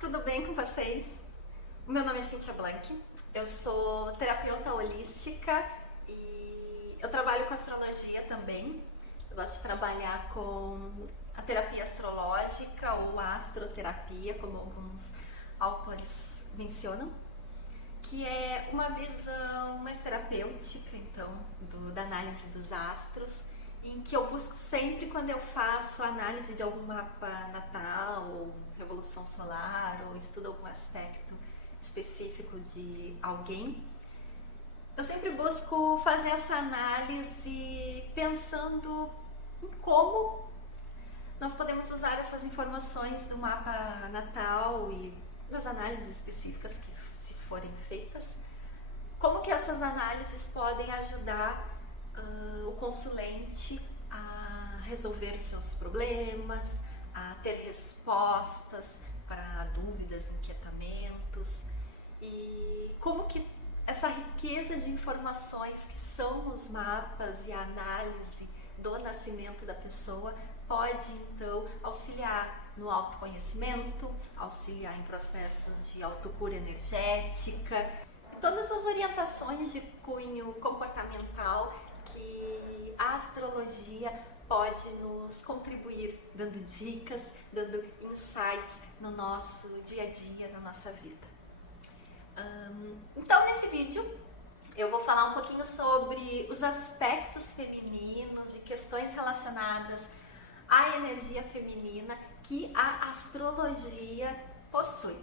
tudo bem com vocês? Meu nome é Cíntia Blank, eu sou terapeuta holística e eu trabalho com astrologia também. Eu gosto de trabalhar com a terapia astrológica ou a astroterapia, como alguns autores mencionam, que é uma visão mais terapêutica, então, da análise dos astros, em que eu busco sempre, quando eu faço análise de algum mapa natal, ou revolução solar, ou estudo algum aspecto específico de alguém, eu sempre busco fazer essa análise pensando em como nós podemos usar essas informações do mapa natal e das análises específicas que se forem feitas, como que essas análises podem ajudar o consulente a resolver os seus problemas, a ter respostas para dúvidas, inquietamentos, e como que essa riqueza de informações que são os mapas e a análise do nascimento da pessoa pode então auxiliar no autoconhecimento, auxiliar em processos de autocura energética, todas as orientações de cunho comportamental que a astrologia pode nos contribuir, dando dicas, dando insights no nosso dia a dia, na nossa vida. Então, nesse vídeo, eu vou falar um pouquinho sobre os aspectos femininos e questões relacionadas à energia feminina que a astrologia possui.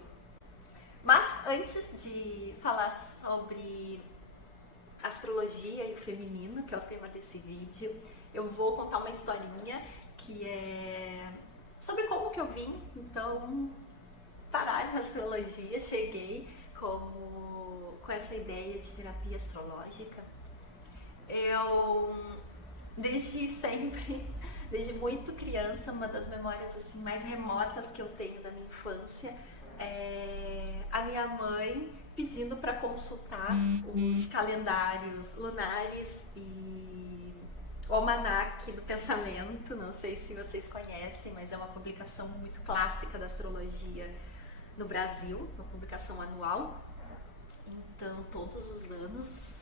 Mas antes de falar sobre astrologia e o feminino, que é o tema desse vídeo, eu vou contar uma historinha que é sobre como que eu vim, então, parar na astrologia, cheguei com essa ideia de terapia astrológica. Eu, desde sempre, desde muito criança, uma das memórias assim mais remotas que eu tenho da minha infância é a minha mãe pedindo para consultar os calendários lunares e o Almanaque do Pensamento. Não sei se vocês conhecem, mas é uma publicação muito clássica da astrologia no Brasil, uma publicação anual. Então, todos os anos,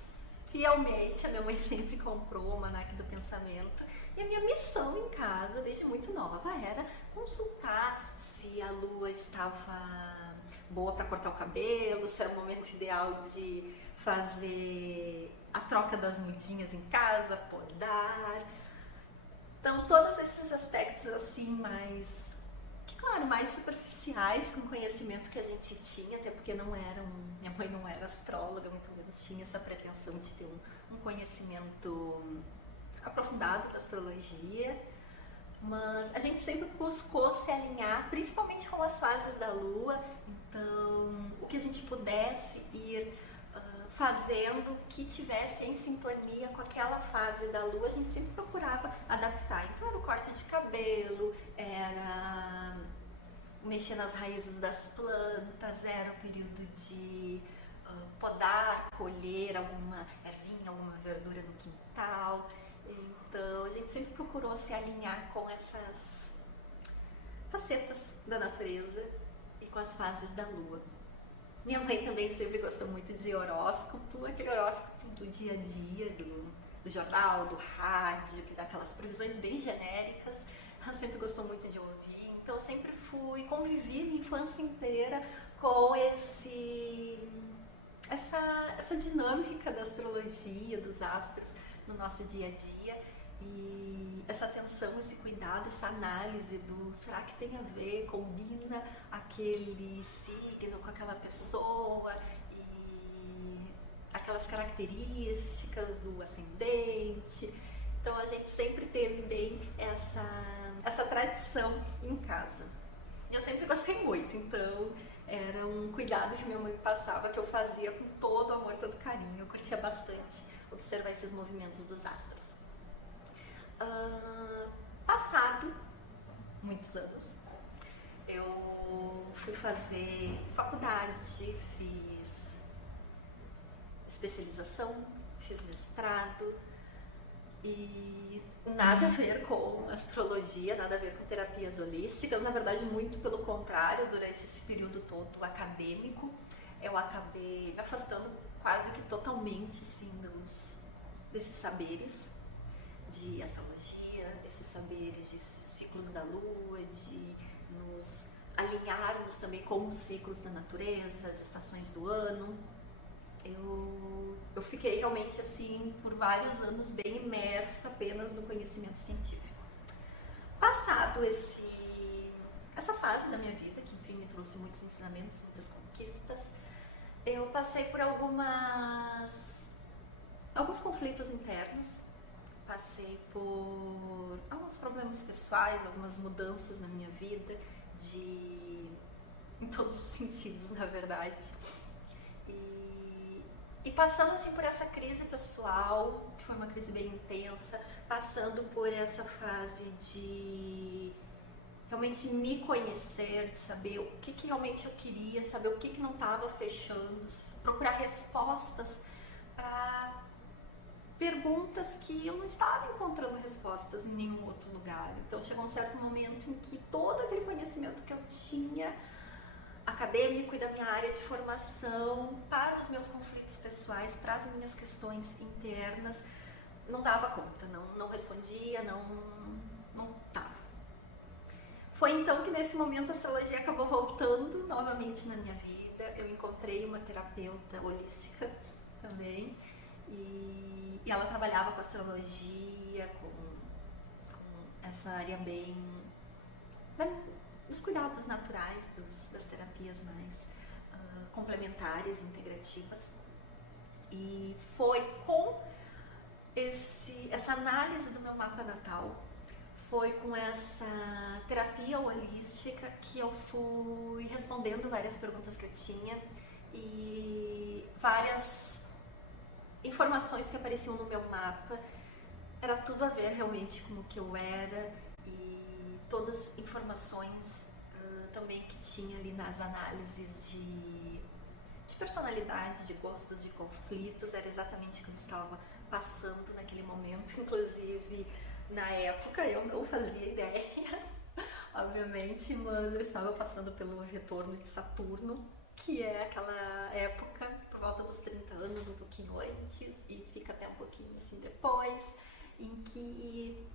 fielmente, a minha mãe sempre comprou o Almanaque do Pensamento. E a minha missão em casa, desde muito nova, era consultar se a lua estava boa para cortar o cabelo, se era o momento ideal de fazer a troca das mudinhas em casa, podar. Então, todos esses aspectos assim mais, claro, mais superficiais, com conhecimento que a gente tinha, até porque minha mãe não era astróloga, muito menos tinha essa pretensão de ter um conhecimento aprofundado da astrologia, mas a gente sempre buscou se alinhar, principalmente com as fases da lua. Então, o que a gente pudesse ir fazendo que tivesse em sintonia com aquela fase da lua, a gente sempre procurava adaptar. Então, era o corte de cabelo, era mexer nas raízes das plantas, era o período de podar, colher alguma ervinha, alguma verdura no quintal. Então, a gente sempre procurou se alinhar com essas facetas da natureza e com as fases da lua. Minha mãe também sempre gostou muito de horóscopo, aquele horóscopo do dia a dia, do jornal, do rádio, que dá aquelas previsões bem genéricas. Ela sempre gostou muito de ouvir, então eu sempre convivi minha infância inteira com essa dinâmica da astrologia, dos astros no nosso dia a dia, e essa atenção, esse cuidado, essa análise do será que tem a ver, combina aquele signo com aquela pessoa e aquelas características do ascendente. Então a gente sempre teve bem essa tradição em casa. Eu sempre gostei muito, então era um cuidado que minha mãe passava, que eu fazia com todo amor, todo carinho. Eu curtia bastante observar esses movimentos dos astros. Passado muitos anos, eu fui fazer faculdade, fiz especialização, fiz mestrado, E nada a ver com astrologia, nada a ver com terapias holísticas, na verdade, muito pelo contrário, durante esse período todo acadêmico, eu acabei me afastando quase que totalmente assim, desses saberes de astrologia, esses saberes de ciclos da lua, de nos alinharmos também com os ciclos da natureza, as estações do ano. Eu fiquei realmente assim por vários anos bem imersa apenas no conhecimento científico. Passado essa fase da minha vida, que enfim me trouxe muitos ensinamentos, muitas conquistas, eu passei por alguns conflitos internos, passei por alguns problemas pessoais, algumas mudanças na minha vida, em todos os sentidos, na verdade. E passando assim por essa crise pessoal, que foi uma crise bem intensa, passando por essa fase de realmente me conhecer, de saber o que realmente eu queria, saber o que não estava fechando, procurar respostas para perguntas que eu não estava encontrando respostas em nenhum outro lugar. Então chegou um certo momento em que todo aquele conhecimento que eu tinha acadêmico e da minha área de formação para os meus conflitos pessoais, para as minhas questões internas, não dava conta, não respondia, não estava. Foi então que nesse momento a astrologia acabou voltando novamente na minha vida. Eu encontrei uma terapeuta holística também e ela trabalhava com astrologia, com essa área bem dos cuidados naturais, das terapias mais complementares, integrativas. E foi com essa análise do meu mapa natal, foi com essa terapia holística que eu fui respondendo várias perguntas que eu tinha e várias informações que apareciam no meu mapa. Era tudo a ver realmente com o que eu era e todas as informações também que tinha ali nas análises de personalidade, de gostos, de conflitos, era exatamente o que eu estava passando naquele momento. Inclusive, na época eu não fazia ideia, obviamente, mas eu estava passando pelo retorno de Saturno, que é aquela época por volta dos 30 anos, um pouquinho antes, e fica até um pouquinho assim depois, em que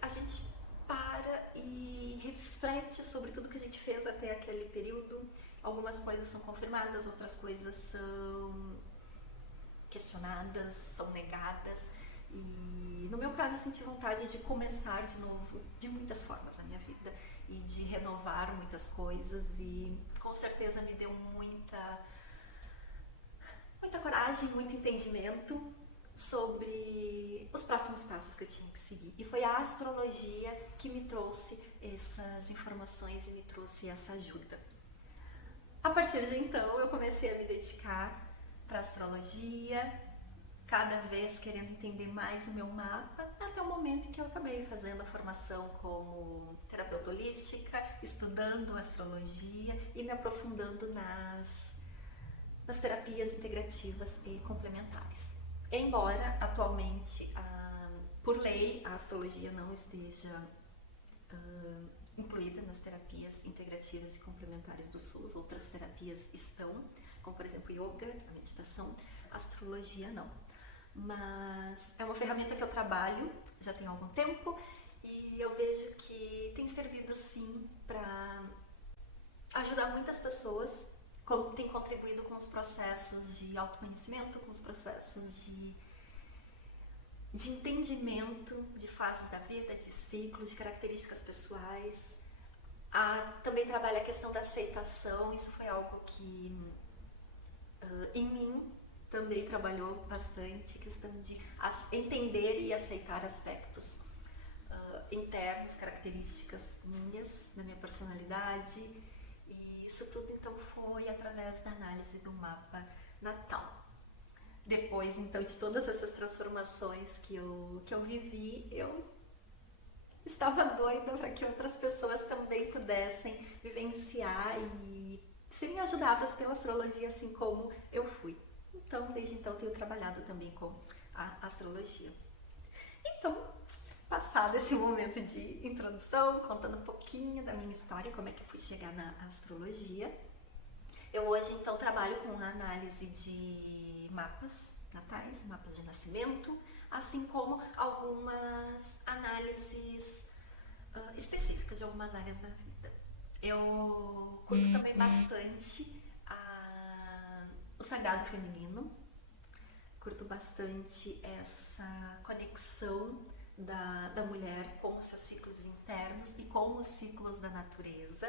a gente para e reflete sobre tudo que a gente fez até aquele período. Algumas coisas são confirmadas, outras coisas são questionadas, são negadas. E no meu caso eu senti vontade de começar de novo, de muitas formas na minha vida, e de renovar muitas coisas, e com certeza me deu muita coragem, muito entendimento sobre os próximos passos que eu tinha que seguir. E foi a astrologia que me trouxe essas informações e me trouxe essa ajuda. A partir de então eu comecei a me dedicar para a astrologia, cada vez querendo entender mais o meu mapa, até o momento em que eu acabei fazendo a formação como terapeuta holística, estudando astrologia e me aprofundando nas terapias integrativas e complementares. Embora atualmente, por lei, a astrologia não esteja incluída nas terapias integrativas e complementares do SUS, outras terapias estão, como por exemplo yoga, a meditação, a astrologia não. Mas é uma ferramenta que eu trabalho já tem algum tempo e eu vejo que tem servido sim para ajudar muitas pessoas, tem contribuído com os processos de autoconhecimento, com os processos de entendimento de fases da vida, de ciclos, de características pessoais. Também trabalha a questão da aceitação, isso foi algo que em mim também trabalhou bastante, questão de entender e aceitar aspectos internos, características minhas, da minha personalidade, e isso tudo então foi através da análise do mapa natal. Depois então de todas essas transformações que eu vivi, eu estava doida para que outras pessoas também pudessem vivenciar e serem ajudadas pela astrologia assim como eu fui. Então, desde então, tenho trabalhado também com a astrologia. Então, passado esse momento de introdução, contando um pouquinho da minha história, como é que eu fui chegar na astrologia, eu hoje então trabalho com a análise de mapas natais, mapas de nascimento, assim como algumas análises específicas de algumas áreas da vida. Eu curto também bastante o sagrado feminino, curto bastante essa conexão da mulher com os seus ciclos internos e com os ciclos da natureza.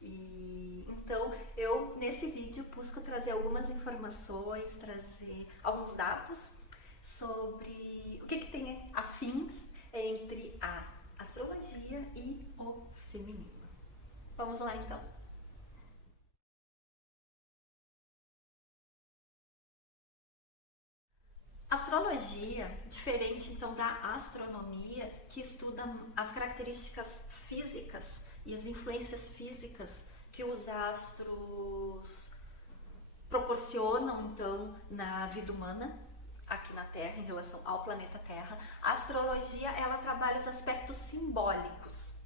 E então eu nesse vídeo busco trazer algumas informações, trazer alguns dados sobre o que tem afins entre a astrologia e o feminino. Vamos lá então. Astrologia, diferente então da astronomia, que estuda as características físicas e as influências físicas que os astros proporcionam então na vida humana aqui na Terra em relação ao planeta Terra. A astrologia, ela trabalha os aspectos simbólicos.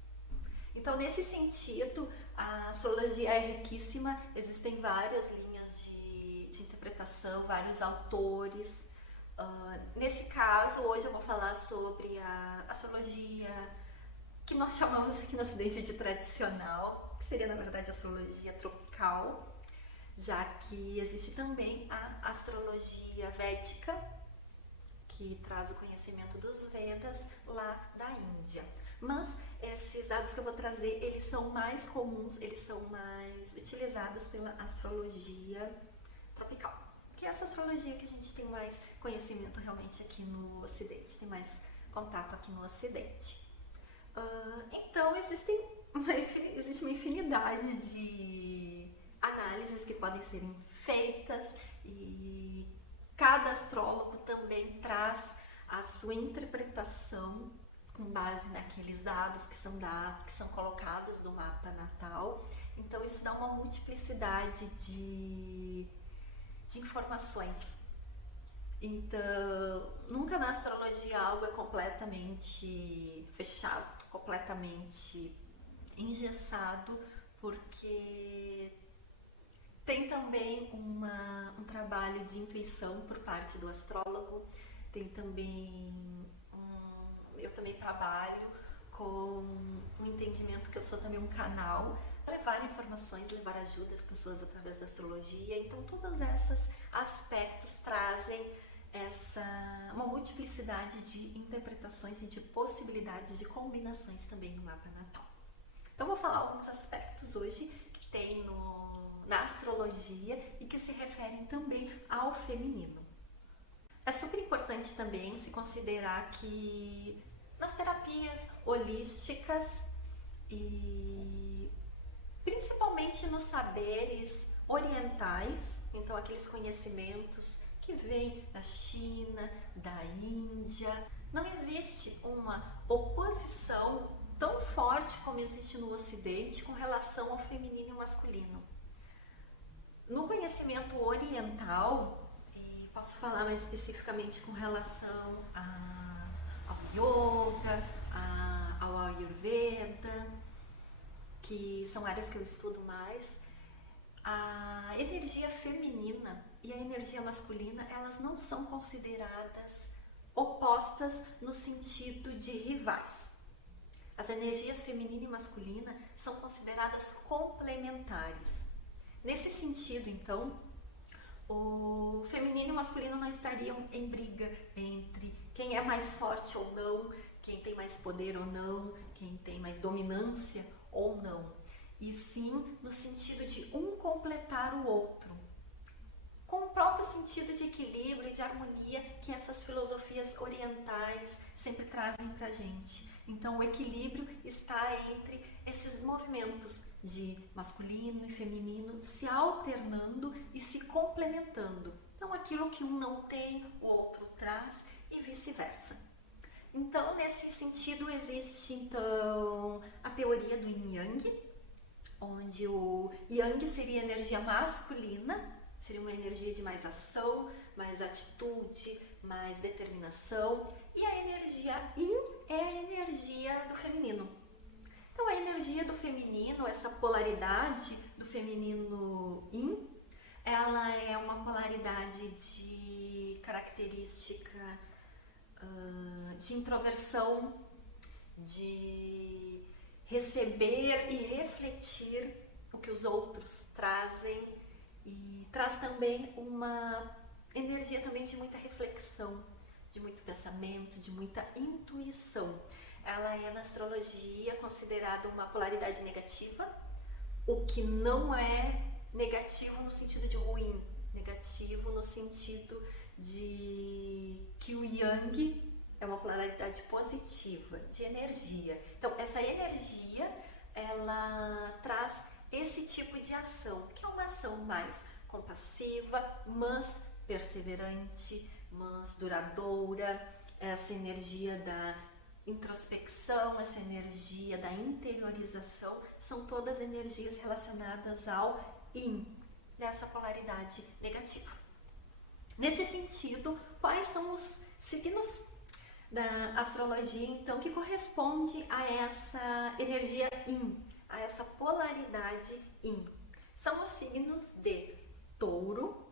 Então, nesse sentido, a astrologia é riquíssima, existem várias linhas de interpretação, vários autores. Nesse caso, hoje eu vou falar sobre a astrologia que nós chamamos aqui no Ocidente de tradicional, que seria na verdade a astrologia tropical, já que existe também a astrologia védica, que traz o conhecimento dos Vedas lá da Índia. Mas esses dados que eu vou trazer, eles são mais comuns, eles são mais utilizados pela astrologia tropical, que é essa astrologia que a gente tem mais conhecimento realmente aqui no Ocidente, tem mais contato aqui no Ocidente. Então existe uma infinidade de análises que podem serem feitas e cada astrólogo também traz a sua interpretação com base naqueles dados que são colocados no mapa natal. Então isso dá uma multiplicidade de informações. Então, nunca na astrologia algo é completamente fechado, completamente engessado, porque tem também um trabalho de intuição por parte do astrólogo, tem também eu também trabalho com um entendimento que eu sou também um canal, levar informações, levar ajuda às pessoas através da astrologia. Então todos esses aspectos trazem uma multiplicidade de interpretações e de possibilidades de combinações também no mapa natal. Então vou falar alguns aspectos hoje que tem na astrologia e que se referem também ao feminino. É super importante também se considerar que nas terapias holísticas e principalmente nos saberes orientais, então aqueles conhecimentos que vêm da China, da Índia, não existe uma oposição tão forte como existe no Ocidente com relação ao feminino e masculino. No conhecimento oriental, posso falar mais especificamente com relação ao yoga, ao ayurveda, que são áreas que eu estudo mais. A energia feminina e a energia masculina, elas não são consideradas opostas no sentido de rivais. As energias feminina e masculina são consideradas complementares. Nesse sentido, então, o feminino e o masculino não estariam em briga entre quem é mais forte ou não, quem tem mais poder ou não, quem tem mais dominância ou não. E sim no sentido de um completar o outro, com o próprio sentido de equilíbrio e de harmonia que essas filosofias orientais sempre trazem pra gente. Então o equilíbrio está entre esses movimentos de masculino e feminino se alternando e se complementando. Então aquilo que um não tem, o outro traz e vice-versa. Então nesse sentido existe então a teoria do Yin Yang, onde o Yang seria a energia masculina, seria uma energia de mais ação, mais atitude, mais determinação. E a energia Yin é a energia do feminino. Então a energia do feminino, essa polaridade do feminino Yin, ela é uma polaridade de característica de introversão, de receber e refletir o que os outros trazem, e traz também uma energia também de muita reflexão, de muito pensamento, de muita intuição. Ela é na astrologia considerada uma polaridade negativa, o que não é negativo no sentido de ruim, negativo no sentido de que o Yang é uma polaridade positiva, de energia. Então, essa energia, ela traz esse tipo de ação, que é uma ação mais compassiva, mas perseverante, mas duradoura, essa energia da introspecção, essa energia da interiorização, são todas energias relacionadas ao Yin, nessa polaridade negativa. Nesse sentido, quais são os signos da astrologia, então, que corresponde a essa energia Yin, a essa polaridade Yin? São os signos de Touro,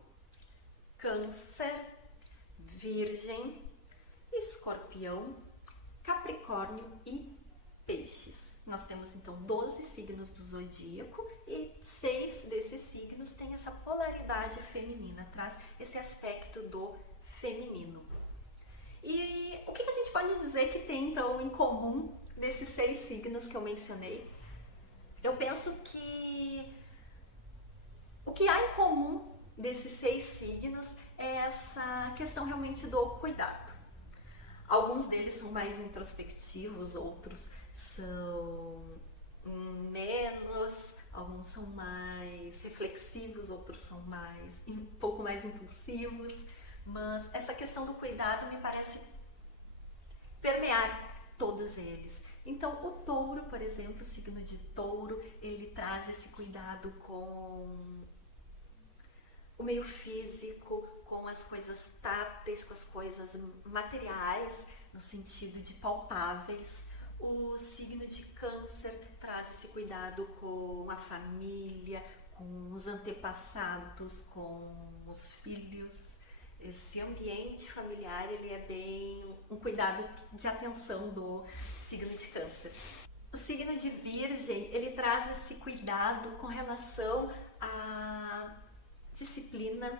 Câncer, Virgem, Escorpião, Capricórnio e Peixes. Nós temos então 12 signos do zodíaco e 6 desses signos têm essa polaridade feminina, traz esse aspecto do feminino. E o que a gente pode dizer que tem então em comum desses 6 signos que eu mencionei? Eu penso que o que há em comum desses 6 signos é essa questão realmente do cuidado. Alguns deles são mais introspectivos, outros são menos, alguns são mais reflexivos, outros são um pouco mais impulsivos, mas essa questão do cuidado me parece permear todos eles. Então, o touro, por exemplo, o signo de touro, ele traz esse cuidado com o meio físico, com as coisas táteis, com as coisas materiais, no sentido de palpáveis. O signo de Câncer traz esse cuidado com a família, com os antepassados, com os filhos. Esse ambiente familiar, ele é bem um cuidado de atenção do signo de Câncer. O signo de Virgem, ele traz esse cuidado com relação à disciplina,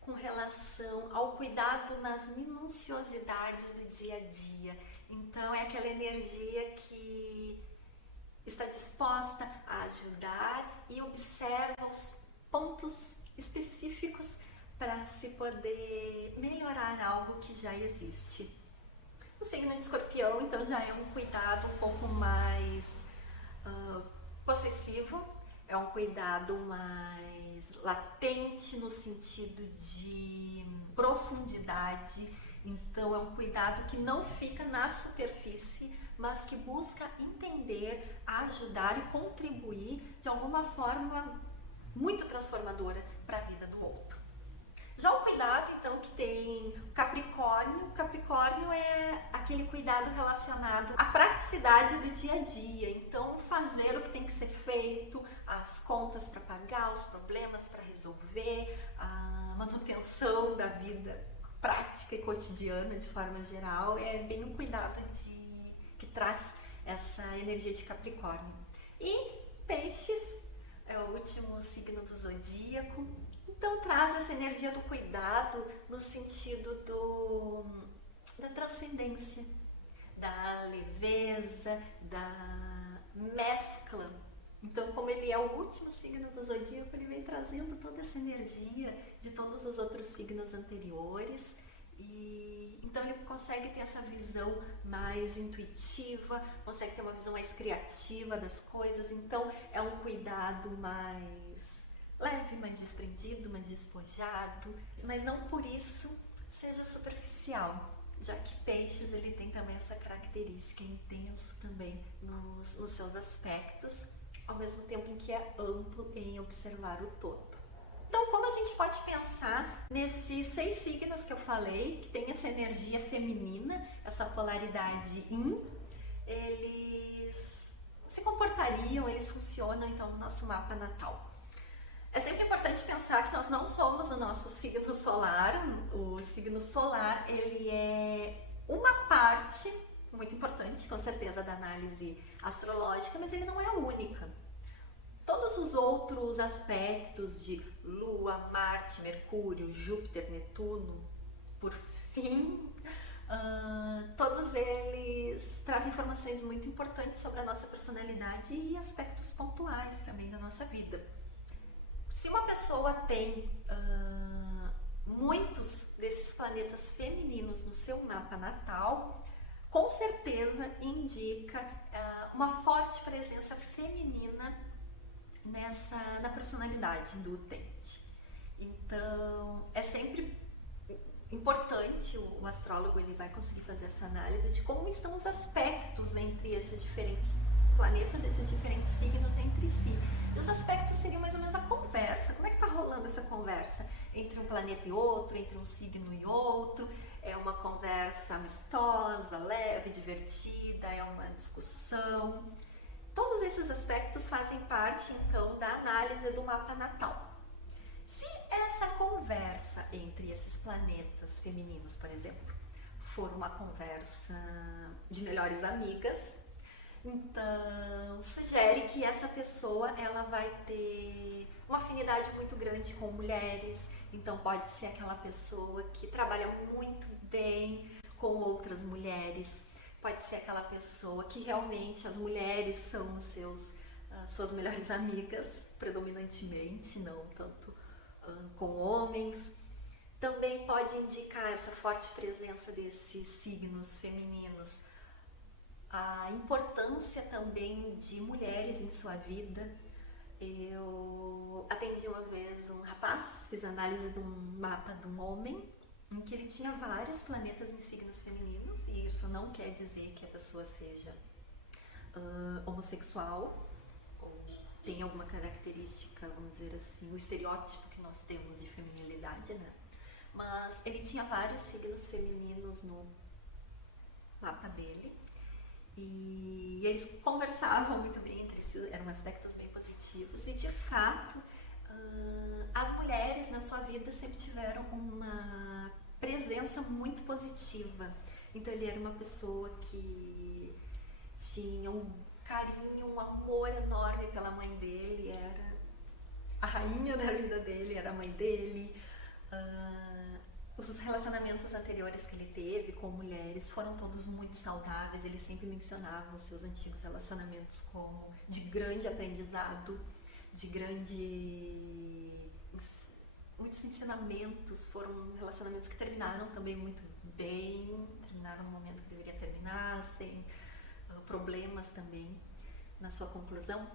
com relação ao cuidado nas minuciosidades do dia a dia. Então é aquela energia que está disposta a ajudar e observa os pontos específicos para se poder melhorar algo que já existe. O signo de Escorpião, então, já é um cuidado um pouco mais possessivo, é um cuidado mais latente no sentido de profundidade. Então é um cuidado que não fica na superfície, mas que busca entender, ajudar e contribuir de alguma forma muito transformadora para a vida do outro. Já o cuidado, então, que tem o Capricórnio é aquele cuidado relacionado à praticidade do dia a dia. Então, fazer o que tem que ser feito, as contas para pagar, os problemas para resolver, a manutenção da vida prática e cotidiana de forma geral, é bem um cuidado que traz essa energia de Capricórnio. E Peixes é o último signo do zodíaco. Então traz essa energia do cuidado no sentido da transcendência, da leveza, da mescla. Então, como ele é o último signo do zodíaco, ele vem trazendo toda essa energia de todos os outros signos anteriores. E então ele consegue ter essa visão mais intuitiva, consegue ter uma visão mais criativa das coisas. Então é um cuidado mais leve, mais desprendido, mais despojado, mas não por isso seja superficial, já que Peixes ele tem também essa característica intenso também nos seus aspectos, ao mesmo tempo em que é amplo em observar o todo. Então, como a gente pode pensar nesses 6 signos que eu falei, que tem essa energia feminina, essa polaridade yin, eles se comportariam, eles funcionam então no nosso mapa natal. É sempre importante pensar que nós não somos o nosso signo solar. O signo solar, ele é uma parte muito importante, com certeza, da análise astrológica, mas ele não é a única. Todos os outros aspectos de Lua, Marte, Mercúrio, Júpiter, Netuno, por fim, todos eles trazem informações muito importantes sobre a nossa personalidade e aspectos pontuais também da nossa vida. Se uma pessoa tem muitos desses planetas femininos no seu mapa natal, com certeza indica uma forte presença feminina na personalidade do utente. Então, é sempre importante, o astrólogo ele vai conseguir fazer essa análise de como estão os aspectos entre esses diferentes planetas, esses diferentes signos entre si. E os aspectos seriam mais ou menos a conversa. Como é que está rolando essa conversa entre um planeta e outro, entre um signo e outro? É uma conversa amistosa, leve, divertida, é uma discussão. Todos esses aspectos fazem parte, então, da análise do mapa natal. Se essa conversa entre esses planetas femininos, por exemplo, for uma conversa de melhores amigas, então sugere que essa pessoa ela vai ter uma afinidade muito grande com mulheres. Então pode ser aquela pessoa que trabalha muito bem com outras mulheres. Pode ser aquela pessoa que realmente as mulheres são suas melhores amigas, predominantemente, não tanto com homens. Também pode indicar essa forte presença desses signos femininos, a importância também de mulheres em sua vida. Eu atendi uma vez um rapaz, fiz análise de um mapa de um homem, em que ele tinha vários planetas em signos femininos, e isso não quer dizer que a pessoa seja homossexual ou tem alguma característica, vamos dizer assim, o estereótipo que nós temos de feminilidade, né? Mas ele tinha vários signos femininos no mapa dele e eles conversavam muito bem entre si, eram aspectos bem positivos e de fato as mulheres na sua vida sempre tiveram uma presença muito positiva. Então ele era uma pessoa que tinha um carinho, um amor enorme pela mãe dele, era a rainha da vida dele, era a mãe dele. Os relacionamentos anteriores que ele teve com mulheres foram todos muito saudáveis. Ele sempre mencionava os seus antigos relacionamentos como de grande aprendizado, muitos ensinamentos. Foram relacionamentos que terminaram também muito bem, terminaram no momento que deveria terminar, sem problemas também na sua conclusão.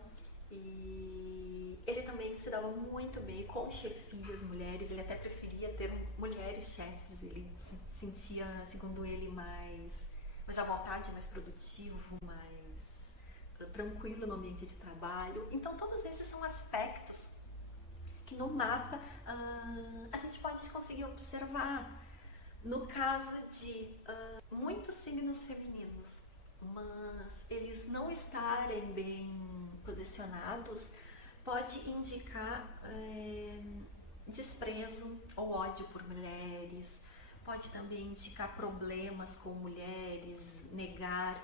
E ele também se dava muito bem com chefias mulheres, ele até preferia ter mulheres chefes, ele se sentia, segundo ele, mais à vontade, mais produtivo, mais tranquilo no ambiente de trabalho. Então todos esses são aspectos que no mapa a gente pode conseguir observar. No caso de muitos signos femininos, mas eles não estarem bem posicionados, pode indicar desprezo ou ódio por mulheres, pode também indicar problemas com mulheres, negar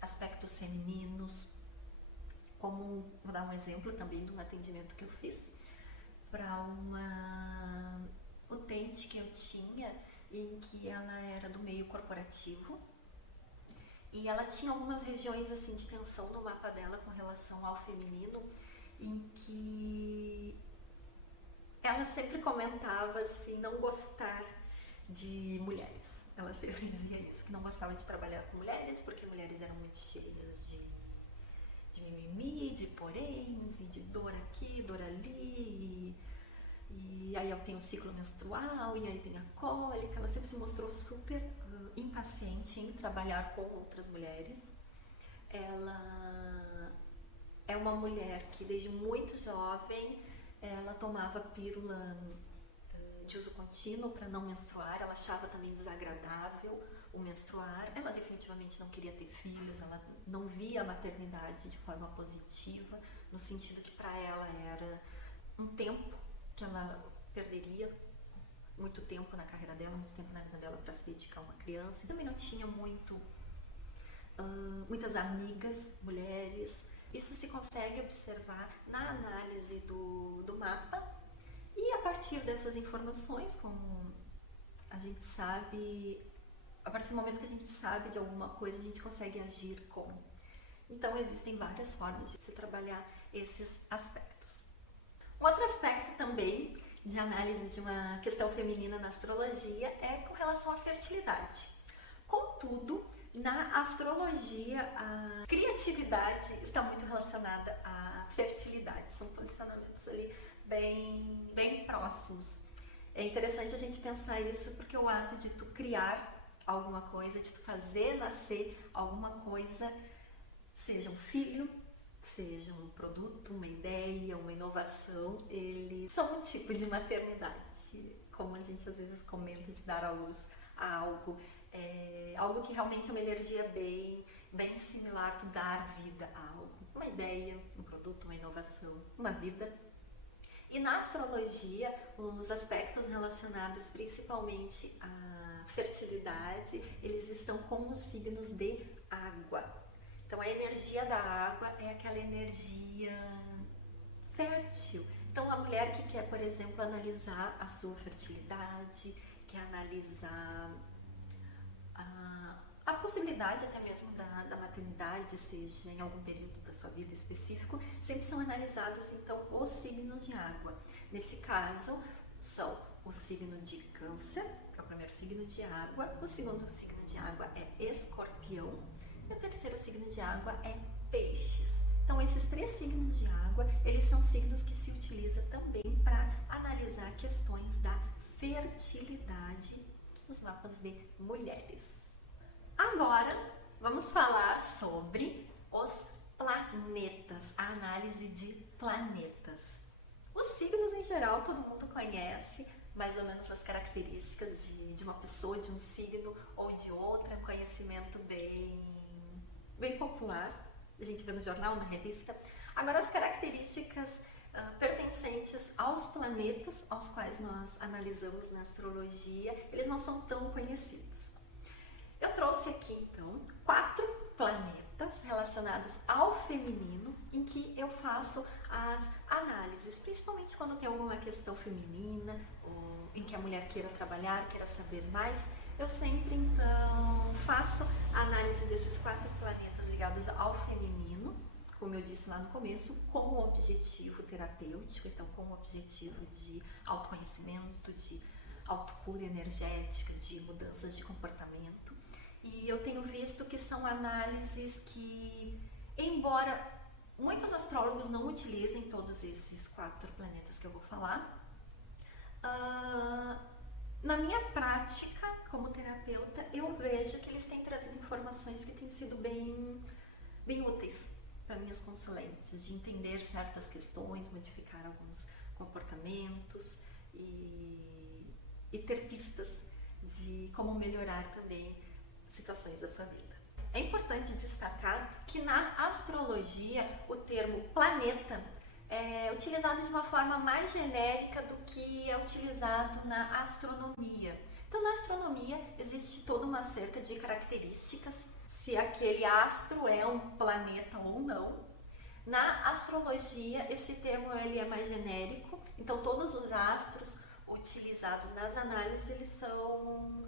aspectos femininos. Como, vou dar um exemplo também de um atendimento que eu fiz para uma utente que eu tinha, em que ela era do meio corporativo e ela tinha algumas regiões assim de tensão no mapa dela com relação ao feminino, em que ela sempre comentava assim, não gostar de mulheres. Ela sempre dizia isso, que não gostava de trabalhar com mulheres porque mulheres eram muito cheias de mimimi, de poréns e de dor aqui, dor ali. E aí ela tem o ciclo menstrual, e aí tem a cólica. Ela sempre se mostrou super impaciente em trabalhar com outras mulheres. Ela é uma mulher que desde muito jovem ela tomava pílula de uso contínuo para não menstruar, ela achava também desagradável o menstruar, ela definitivamente não queria ter filhos, ela não via a maternidade de forma positiva, no sentido que para ela era um tempo que ela perderia, muito tempo na carreira dela, muito tempo na vida dela para se dedicar a uma criança. Também não tinha muitas amigas, mulheres. Isso se consegue observar na análise do mapa, e a partir dessas informações, como a gente sabe, a partir do momento que a gente sabe de alguma coisa, a gente consegue agir como. Então existem várias formas de se trabalhar esses aspectos. Um outro aspecto também de análise de uma questão feminina na astrologia é com relação à fertilidade. Contudo, na astrologia, a criatividade está muito relacionada à fertilidade. São posicionamentos ali bem próximos. É interessante a gente pensar isso porque o ato de tu criar alguma coisa, de tu fazer nascer alguma coisa, seja um filho, seja um produto, uma ideia, uma inovação, eles são um tipo de maternidade, como a gente às vezes comenta, de dar à luz a algo, algo que realmente é uma energia bem similar, tu dar vida a algo, uma ideia, um produto, uma inovação, uma vida. E na astrologia, os aspectos relacionados principalmente à fertilidade, eles estão com os signos de água. Então, a energia da água é aquela energia fértil. Então, a mulher que quer, por exemplo, analisar a sua fertilidade, quer analisar a possibilidade até mesmo da maternidade, seja em algum período da sua vida específico, sempre são analisados, então, os signos de água. Nesse caso, são o signo de Câncer, que é o primeiro signo de água, o segundo signo de água é Escorpião, e o terceiro signo de água é Peixes. Então, esses três signos de água, eles são signos que se utilizam também para analisar questões da fertilidade nos mapas de mulheres. Agora, vamos falar sobre os planetas, a análise de planetas. Os signos, em geral, todo mundo conhece, mais ou menos as características de uma pessoa, de um signo ou de outra, um conhecimento bem popular, a gente vê no jornal, na revista. Agora, as características pertencentes aos planetas, aos quais nós analisamos na astrologia, eles não são tão conhecidos. Eu trouxe aqui, então, 4 planetas relacionados ao feminino, em que eu faço as análises, principalmente quando tem alguma questão feminina, ou em que a mulher queira trabalhar, queira saber mais. Eu sempre, então, faço a análise desses 4 planetas ligados ao feminino, como eu disse lá no começo, com o objetivo terapêutico, então com o objetivo de autoconhecimento, de autocura energética, de mudanças de comportamento. E eu tenho visto que são análises que, embora muitos astrólogos não utilizem todos esses 4 planetas que eu vou falar, na minha prática como terapeuta, eu vejo que eles têm trazido informações que têm sido bem úteis para minhas consulentes, de entender certas questões, modificar alguns comportamentos e ter pistas de como melhorar também situações da sua vida. É importante destacar que na astrologia o termo planeta é utilizado de uma forma mais genérica do que é utilizado na astronomia. Então, na astronomia existe toda uma cerca de características, se aquele astro é um planeta ou não. Na astrologia, esse termo ele é mais genérico, então todos os astros utilizados nas análises, eles são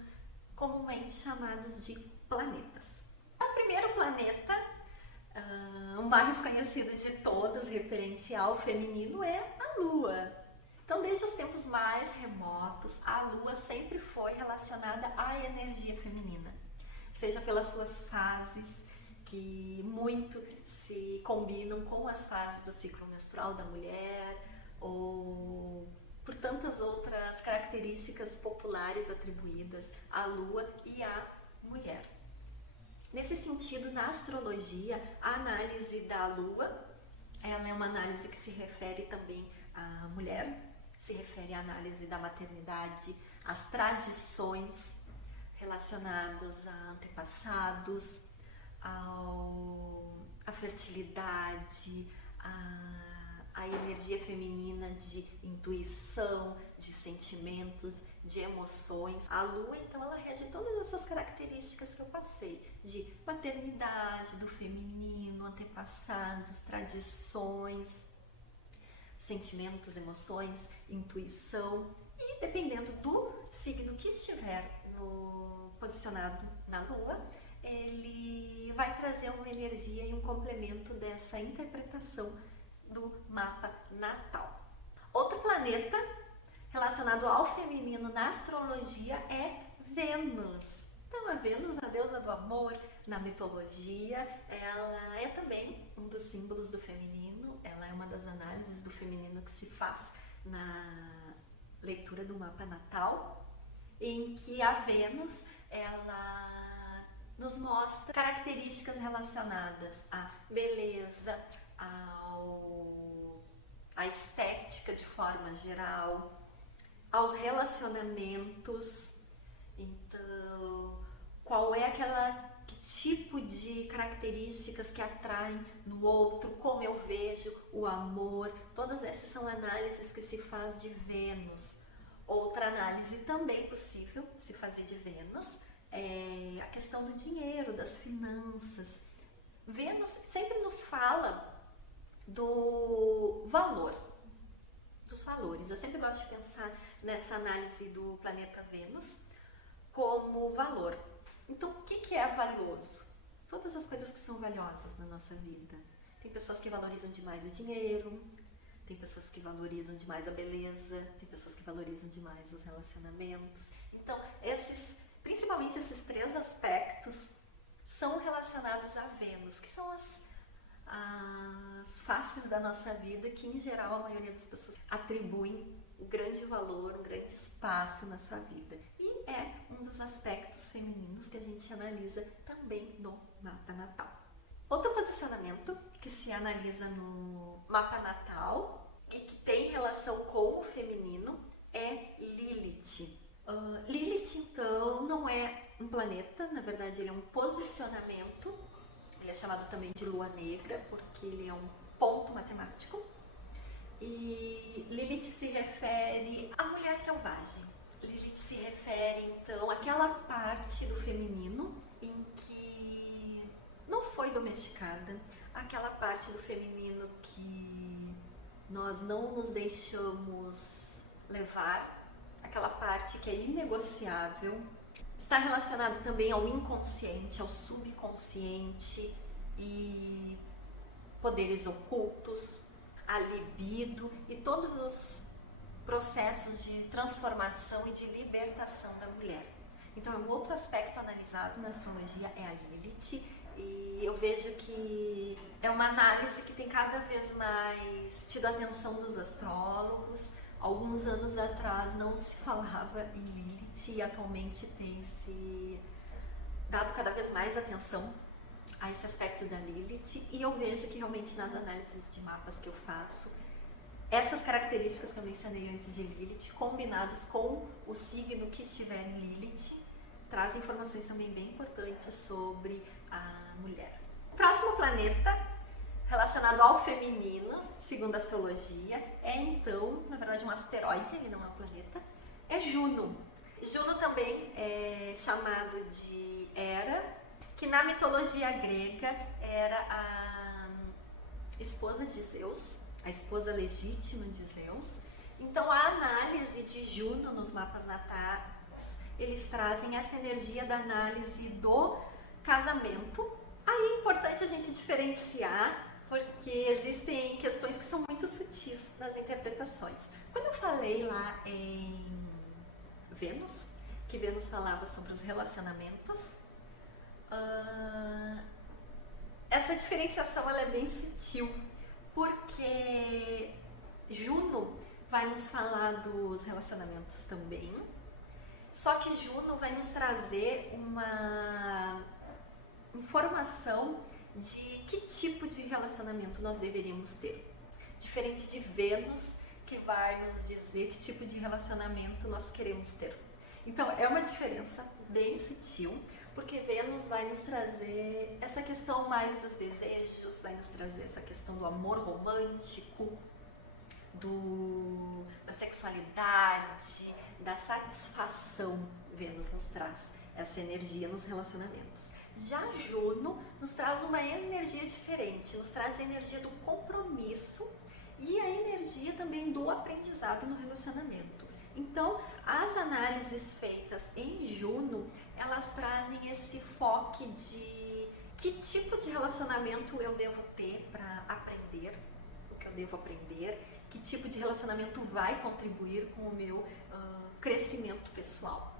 comumente chamados de planetas. O primeiro planeta, o mais conhecido de todos, referente ao feminino, é a Lua. Então, desde os tempos mais remotos, a Lua sempre foi relacionada à energia feminina, seja pelas suas fases, que muito se combinam com as fases do ciclo menstrual da mulher, ou por tantas outras características populares atribuídas à Lua e à mulher. Nesse sentido, na astrologia, a análise da Lua, ela é uma análise que se refere também a mulher, se refere à análise da maternidade, às tradições relacionadas a antepassados, à fertilidade, a energia feminina de intuição, de sentimentos, de emoções. A lua, então, ela rege todas essas características que eu passei, de maternidade, do feminino, antepassados, tradições, sentimentos, emoções, intuição. E dependendo do signo que estiver posicionado na lua, ele vai trazer uma energia e um complemento dessa interpretação do mapa natal. Outro planeta relacionado ao feminino na astrologia é Vênus. Então, a Vênus, a deusa do amor na mitologia, ela é também um dos símbolos do feminino, ela é uma das análises do feminino que se faz na leitura do mapa natal, em que a Vênus, ela nos mostra características relacionadas à beleza, à estética de forma geral, aos relacionamentos. Então, qual é que tipo de características que atraem no outro, como eu vejo o amor, todas essas são análises que se faz de Vênus. Outra análise também possível de se fazer de Vênus é a questão do dinheiro, das finanças. Vênus sempre nos fala do valor, dos valores. Eu sempre gosto de pensar nessa análise do planeta Vênus como valor. Então, o que é valioso? Todas as coisas que são valiosas na nossa vida. Tem pessoas que valorizam demais o dinheiro, tem pessoas que valorizam demais a beleza, tem pessoas que valorizam demais os relacionamentos. Então, principalmente esses três aspectos são relacionados a Vênus, que são as faces da nossa vida que, em geral, a maioria das pessoas atribuem um grande valor, um grande espaço na sua vida. E é um dos aspectos femininos que a gente analisa também no mapa natal. Outro posicionamento que se analisa no mapa natal e que tem relação com o feminino é Lilith. Lilith, então, não é um planeta, na verdade ele é um posicionamento. Ele é chamado também de lua negra porque ele é um ponto matemático. E Lilith se refere à mulher selvagem. Lilith se refere, então, àquela parte do feminino em que não foi domesticada, aquela parte do feminino que nós não nos deixamos levar, aquela parte que é inegociável. Está relacionado também ao inconsciente, ao subconsciente e poderes ocultos, a libido e todos os processos de transformação e de libertação da mulher. Então, um outro aspecto analisado na astrologia é a Lilith, e eu vejo que é uma análise que tem cada vez mais tido a atenção dos astrólogos. Alguns anos atrás não se falava em Lilith e atualmente tem se dado cada vez mais atenção a esse aspecto da Lilith, e eu vejo que realmente nas análises de mapas que eu faço, essas características que eu mencionei antes de Lilith, combinados com o signo que estiver em Lilith, trazem informações também bem importantes sobre a mulher. Próximo planeta relacionado ao feminino, segundo a astrologia, é então, na verdade, um asteroide, ele não é um planeta, é Juno. Juno também é chamado de Hera, que na mitologia grega era a esposa de Zeus, a esposa legítima de Zeus. Então, a análise de Juno nos mapas natais, eles trazem essa energia da análise do casamento. Aí é importante a gente diferenciar, porque existem questões que são muito sutis nas interpretações. Quando eu falei lá em Vênus, que Vênus falava sobre os relacionamentos, essa diferenciação ela é bem sutil, porque Juno vai nos falar dos relacionamentos também, só que Juno vai nos trazer uma informação de que tipo de relacionamento nós deveríamos ter. Diferente de Vênus, que vai nos dizer que tipo de relacionamento nós queremos ter. Então é uma diferença bem sutil, porque Vênus vai nos trazer essa questão mais dos desejos, vai nos trazer essa questão do amor romântico, da sexualidade, da satisfação. Vênus nos traz essa energia nos relacionamentos. Já Juno nos traz uma energia diferente, nos traz a energia do compromisso e a energia também do aprendizado no relacionamento. Então, as análises feitas em Juno, elas trazem esse foco de que tipo de relacionamento eu devo ter para aprender, o que eu devo aprender, que tipo de relacionamento vai contribuir com o meu crescimento pessoal.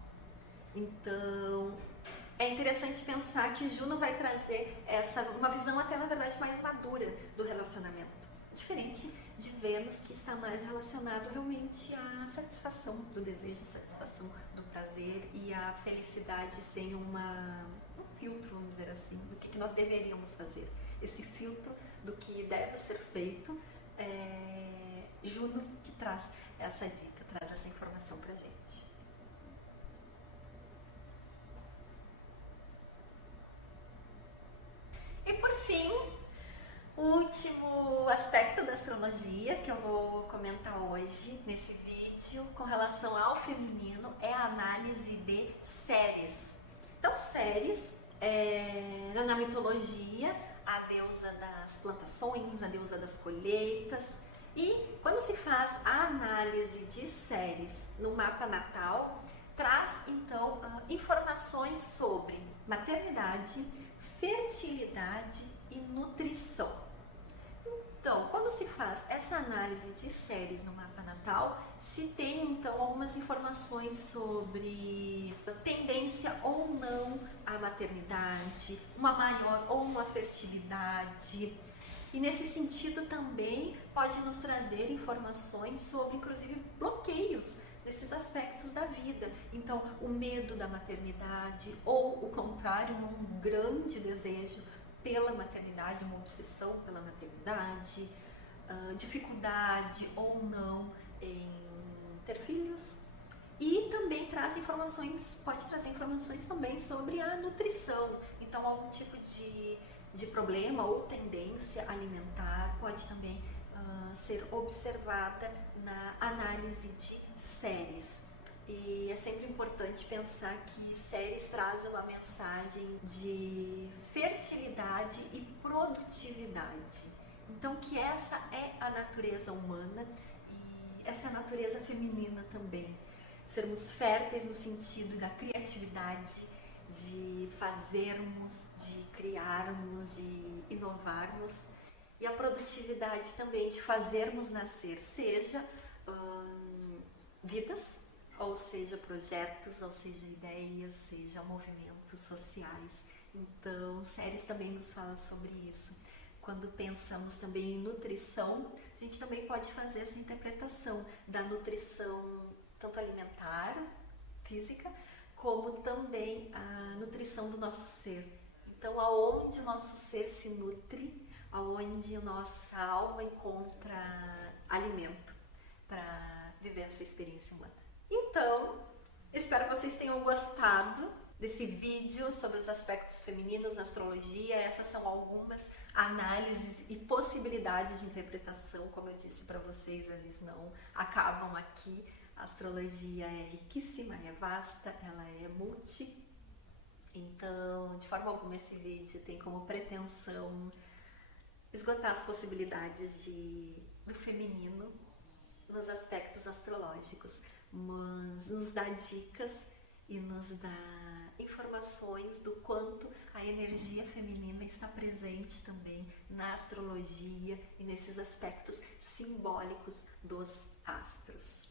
Então, é interessante pensar que Juno vai trazer uma visão até, na verdade, mais madura do relacionamento. Diferente de Vênus, que está mais relacionado realmente à satisfação do desejo, satisfação do prazer e a felicidade sem um filtro, vamos dizer assim, do que nós deveríamos fazer. Esse filtro do que deve ser feito, Juno que traz essa dica, traz essa informação pra gente. E por fim, o último aspecto da astrologia que eu vou comentar hoje nesse vídeo com relação ao feminino é a análise de Ceres. Então, Ceres na mitologia, a deusa das plantações, a deusa das colheitas. E quando se faz a análise de Ceres no mapa natal, traz então informações sobre maternidade, fertilidade e nutrição. Então, quando se faz essa análise de Ceres no mapa natal, se tem então algumas informações sobre tendência ou não à maternidade, uma maior ou uma fertilidade. E nesse sentido também pode nos trazer informações sobre, inclusive, bloqueios desses aspectos da vida. Então, o medo da maternidade ou o contrário, um grande desejo pela maternidade, uma obsessão pela maternidade, dificuldade ou não em ter filhos. E também traz informações, pode trazer informações também sobre a nutrição. Então, algum tipo de problema ou tendência alimentar pode também ser observada na análise de Ceres. E é sempre importante pensar que Ceres traz uma mensagem de fertilidade e produtividade. Então, que essa é a natureza humana e essa é a natureza feminina também. Sermos férteis no sentido da criatividade, de fazermos, de criarmos, de inovarmos, e a produtividade também de fazermos nascer, seja vidas, ou seja projetos, ou seja ideias, seja movimentos sociais. Então, Ceres também nos fala sobre isso. Quando pensamos também em nutrição, a gente também pode fazer essa interpretação da nutrição tanto alimentar, física, como também a nutrição do nosso ser. Então, aonde o nosso ser se nutre, aonde a nossa alma encontra alimento para viver essa experiência humana. Então, espero que vocês tenham gostado desse vídeo sobre os aspectos femininos na astrologia. Essas são algumas análises e possibilidades de interpretação. Como eu disse para vocês, eles não acabam aqui. A astrologia é riquíssima, é vasta, ela é multi. Então, de forma alguma, esse vídeo tem como pretensão esgotar as possibilidades do feminino nos aspectos astrológicos, mas nos dá dicas e nos dá informações do quanto a energia feminina está presente também na astrologia e nesses aspectos simbólicos dos astros.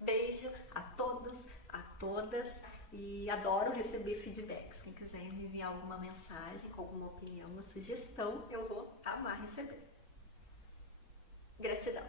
Beijo a todos, a todas, e adoro receber feedbacks. Quem quiser me enviar alguma mensagem com alguma opinião ou sugestão, eu vou amar receber. Gratidão!